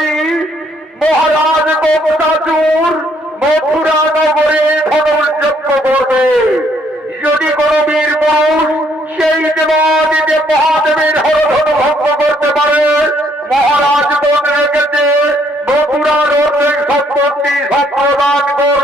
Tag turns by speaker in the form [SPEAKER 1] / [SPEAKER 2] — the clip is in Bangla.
[SPEAKER 1] সেনাপতি মহারাজ গোপতাচুর মথুরা নগরে ধনযজ্ঞ করবে। যদি কোন বীর পুরুষ সেই দেবাদিতে মহাদেবের হরধন ভঙ্গ করতে পারে, মহারাজ বন রেখেছে, মথুরা রোধের সম্পত্তি সম্প্রদান করবে